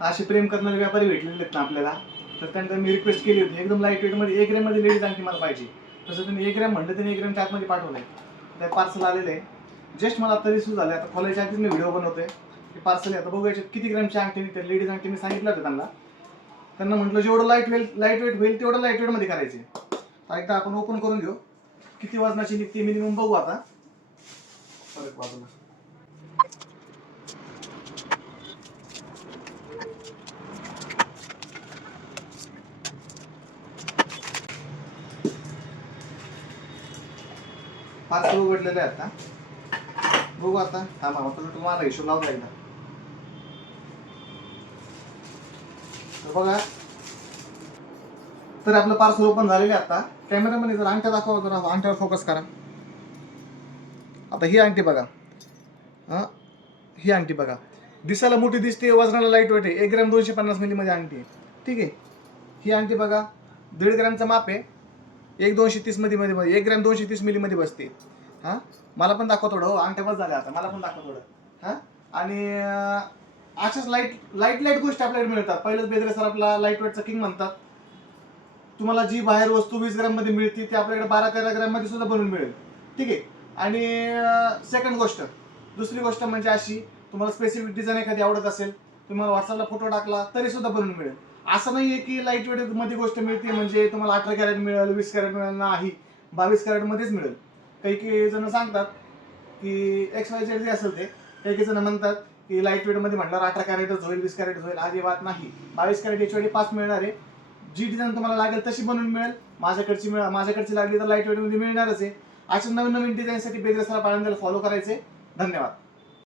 असे प्रेम करणारे व्यापारी भेटलेले आहेत ना आपल्याला, तर त्यांना मी रिक्वेस्ट केली होती एकदम लाईट वेटमध्ये 1 ग्रॅममध्ये लेडीज अंगठी मला पाहिजे. तसं त्यांनी 1 ग्रॅम म्हणलं, त्यांनी 1 ग्रॅमच्या आतमध्ये पाठवलं आहे. ते पार्सल आलेलं आहे. जस्ट मला आता रिसीव्ह झालं. आता खोलायच्या आधीच मी व्हिडिओ बनवतोय. ते पार्सल आहे. आता बघू याच्यात किती ग्रॅमची अंगठी निघते. लेडीज अंगठी मी सांगितलं होतं त्यांना म्हटलं जेवढं लाईट वेट होईल तेवढं लाईट वेटमध्ये करायचे. एकदा आपण ओपन करून घेऊ, किती वजनाची निघते मिनिमम बघू. आता परत बाजूला पार्सल उघडलेलं आहे. आता बघू. आता थांबा, तुम्हाला हिशोब लावून जाईल. बघा, तर आपलं पार्सल ओपन झालेलं आहे. आता कॅमेरामध्ये जर अंगठ्या दाखवा, जरा अंगठ्यावर फोकस करा. आता ही अंगठी बघा, ही अंगठी बघा, दिसायला मोठी दिसते, वजनाला लाईट वेट आहे. 1 ग्रॅम 250 मिलीमध्ये अंगठी आहे. ठीक आहे. ही अंगठी बघा, 1.5 ग्रॅमचं माप आहे. 1 मध्ये 1 ग्रॅम 230 मिलीमध्ये बसते. मला पण दाखवा थोडं. अंगठ्या बस झाल्या. आता मला पण दाखवा थोडं. आणि अशाच लाईट गोष्टी आपल्याकडे मिळतात. पहिलंच बेदरे सर आपला लाईट वेटचा किंग म्हणतात. तुम्हाला जी बाहेर वस्तू 20 ग्रॅम मध्ये मिळते ती आपल्याकडे 12-13 ग्रॅम मध्ये सुद्धा बनवून मिळेल. ठीक आहे. आणि दुसरी गोष्ट म्हणजे अशी, तुम्हाला स्पेसिफिक डिझाईन एखादी आवडत असेल, तुम्हाला व्हॉट्सअपला फोटो टाकला तरी सुद्धा बनवून मिळेल. असं नाहीये की लाईट वेट मध्ये गोष्ट मिळते म्हणजे तुम्हाला 18 कॅरेट मिळेल, 20 कॅरेट मिळेल. नाही, 22 कॅरेट मध्येच मिळेल. काही जण सांगतात की XYZ जे असेल ते, काही जण म्हणतात की लाईट वेट मध्ये म्हटल्यावर 18 कॅरेटच होईल, 20 कॅरेटच होईल. अजिबात नाही. 22 कॅरेट HYD 5 मिळणार आहे. जी डिझाईन तुम्हाला लागेल तशी बनवून मिळेल. माझ्याकडची लागली तर लाईट वेट मध्ये मिळणारच आहे. अशा नवीन डिझाईनसाठी बेदरे सर पाळंदला फॉलो करायचे. धन्यवाद.